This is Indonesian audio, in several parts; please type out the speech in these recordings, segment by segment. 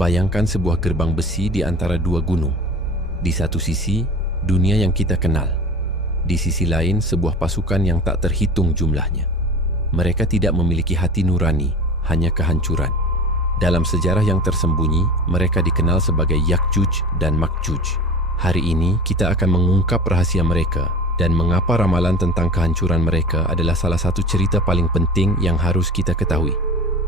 Bayangkan sebuah gerbang besi di antara dua gunung. Di satu sisi, dunia yang kita kenal. Di sisi lain, sebuah pasukan yang tak terhitung jumlahnya. Mereka tidak memiliki hati nurani, hanya kehancuran. Dalam sejarah yang tersembunyi, mereka dikenal sebagai Yakjuj dan Makjuj. Hari ini, kita akan mengungkap rahasia mereka dan mengapa ramalan tentang kehancuran mereka adalah salah satu cerita paling penting yang harus kita ketahui.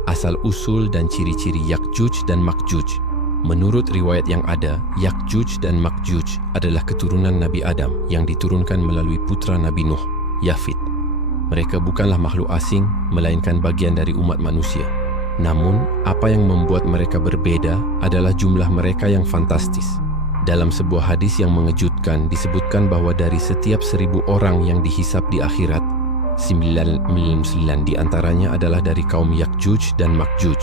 Asal-usul dan ciri-ciri Yakjuj dan Makjuj. Menurut riwayat yang ada, Yakjuj dan Makjuj adalah keturunan Nabi Adam yang diturunkan melalui putra Nabi Nuh, Yafid. Mereka bukanlah makhluk asing, melainkan bagian dari umat manusia. Namun, apa yang membuat mereka berbeda adalah jumlah mereka yang fantastis. Dalam sebuah hadis yang mengejutkan, disebutkan bahwa dari setiap 1.000 orang yang dihisap di akhirat, 99 di antaranya adalah dari kaum Yakjuj dan Makjuj.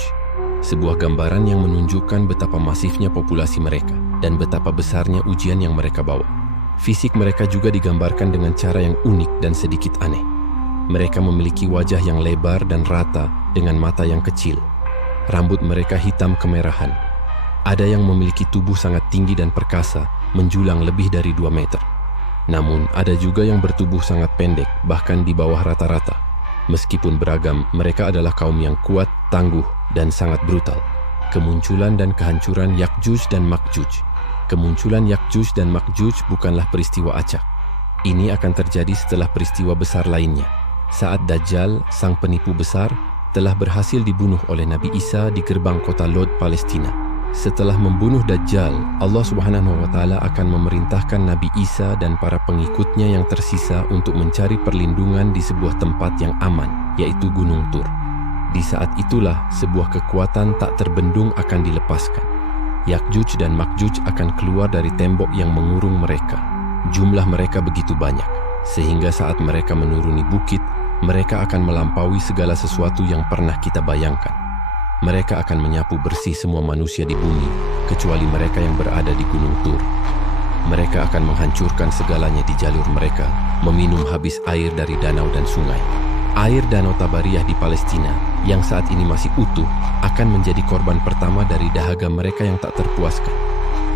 Sebuah gambaran yang menunjukkan betapa masifnya populasi mereka dan betapa besarnya ujian yang mereka bawa. Fisik mereka juga digambarkan dengan cara yang unik dan sedikit aneh. Mereka memiliki wajah yang lebar dan rata dengan mata yang kecil. Rambut mereka hitam kemerahan. Ada yang memiliki tubuh sangat tinggi dan perkasa, menjulang lebih dari 2 meter. Namun, ada juga yang bertubuh sangat pendek, bahkan di bawah rata-rata. Meskipun beragam, mereka adalah kaum yang kuat, tangguh, dan sangat brutal. Kemunculan dan kehancuran Yakjuj dan Makjuj. Kemunculan Yakjuj dan Makjuj bukanlah peristiwa acak. Ini akan terjadi setelah peristiwa besar lainnya. Saat Dajjal, sang penipu besar, telah berhasil dibunuh oleh Nabi Isa di gerbang kota Lod, Palestina. Setelah membunuh Dajjal, Allah SWT akan memerintahkan Nabi Isa dan para pengikutnya yang tersisa untuk mencari perlindungan di sebuah tempat yang aman, yaitu Gunung Tur. Di saat itulah sebuah kekuatan tak terbendung akan dilepaskan. Yakjuj dan Makjuj akan keluar dari tembok yang mengurung mereka. Jumlah mereka begitu banyak, sehingga saat mereka menuruni bukit, mereka akan melampaui segala sesuatu yang pernah kita bayangkan. Mereka akan menyapu bersih semua manusia di bumi, kecuali mereka yang berada di Gunung Tur. Mereka akan menghancurkan segalanya di jalur mereka, meminum habis air dari danau dan sungai. Air Danau Tabariyah di Palestina, yang saat ini masih utuh, akan menjadi korban pertama dari dahaga mereka yang tak terpuaskan.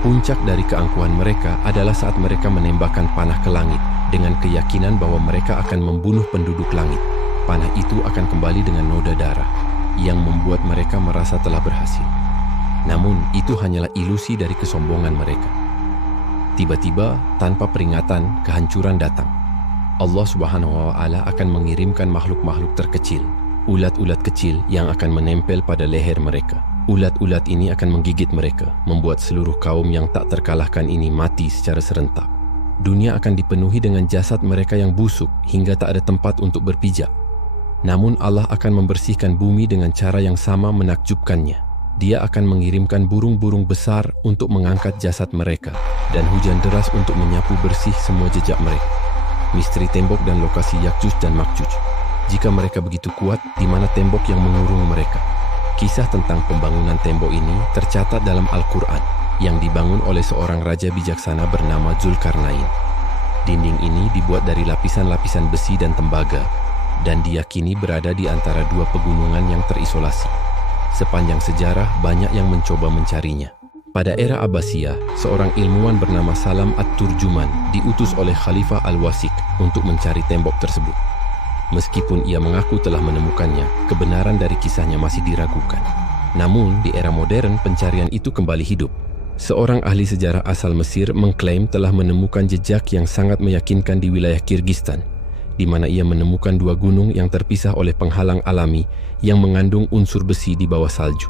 Puncak dari keangkuhan mereka adalah saat mereka menembakkan panah ke langit, dengan keyakinan bahwa mereka akan membunuh penduduk langit. Panah itu akan kembali dengan noda darah, yang membuat mereka merasa telah berhasil. Namun, itu hanyalah ilusi dari kesombongan mereka. Tiba-tiba, tanpa peringatan, kehancuran datang. Allah SWT akan mengirimkan makhluk-makhluk terkecil, ulat-ulat kecil yang akan menempel pada leher mereka. Ulat-ulat ini akan menggigit mereka, membuat seluruh kaum yang tak terkalahkan ini mati secara serentak. Dunia akan dipenuhi dengan jasad mereka yang busuk hingga tak ada tempat untuk berpijak. Namun Allah akan membersihkan bumi dengan cara yang sama menakjubkannya. Dia akan mengirimkan burung-burung besar untuk mengangkat jasad mereka dan hujan deras untuk menyapu bersih semua jejak mereka. Misteri tembok dan lokasi Yakjuj dan Makjuj. Jika mereka begitu kuat, di mana tembok yang mengurung mereka? Kisah tentang pembangunan tembok ini tercatat dalam Al-Quran yang dibangun oleh seorang raja bijaksana bernama Zulkarnain. Dinding ini dibuat dari lapisan-lapisan besi dan tembaga dan diyakini berada di antara dua pegunungan yang terisolasi. Sepanjang sejarah, banyak yang mencoba mencarinya. Pada era Abbasiyah, seorang ilmuwan bernama Salam At-Turjuman diutus oleh Khalifah Al-Wasik untuk mencari tembok tersebut. Meskipun ia mengaku telah menemukannya, kebenaran dari kisahnya masih diragukan. Namun, di era modern, pencarian itu kembali hidup. Seorang ahli sejarah asal Mesir mengklaim telah menemukan jejak yang sangat meyakinkan di wilayah Kyrgyzstan, di mana ia menemukan dua gunung yang terpisah oleh penghalang alami yang mengandung unsur besi di bawah salju.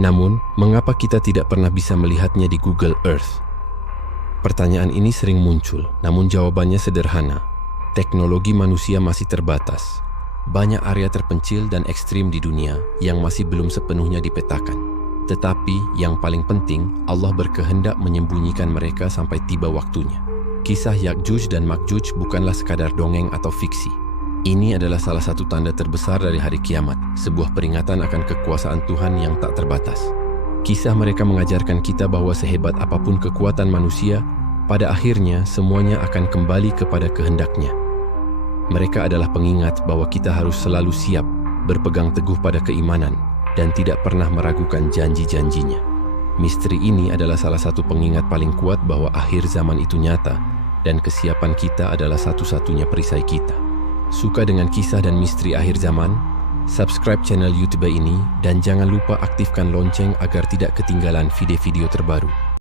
Namun, mengapa kita tidak pernah bisa melihatnya di Google Earth? Pertanyaan ini sering muncul, namun jawabannya sederhana. Teknologi manusia masih terbatas. Banyak area terpencil dan ekstrim di dunia yang masih belum sepenuhnya dipetakan. Tetapi yang paling penting, Allah berkehendak menyembunyikan mereka sampai tiba waktunya. Kisah Yakjuj dan Makjuj bukanlah sekadar dongeng atau fiksi. Ini adalah salah satu tanda terbesar dari hari kiamat, sebuah peringatan akan kekuasaan Tuhan yang tak terbatas. Kisah mereka mengajarkan kita bahwa sehebat apapun kekuatan manusia, pada akhirnya semuanya akan kembali kepada kehendaknya. Mereka adalah pengingat bahwa kita harus selalu siap, berpegang teguh pada keimanan, dan tidak pernah meragukan janji-janjinya. Misteri ini adalah salah satu pengingat paling kuat bahwa akhir zaman itu nyata dan kesiapan kita adalah satu-satunya perisai kita. Suka dengan kisah dan misteri akhir zaman? Subscribe channel YouTube ini dan jangan lupa aktifkan lonceng agar tidak ketinggalan video-video terbaru.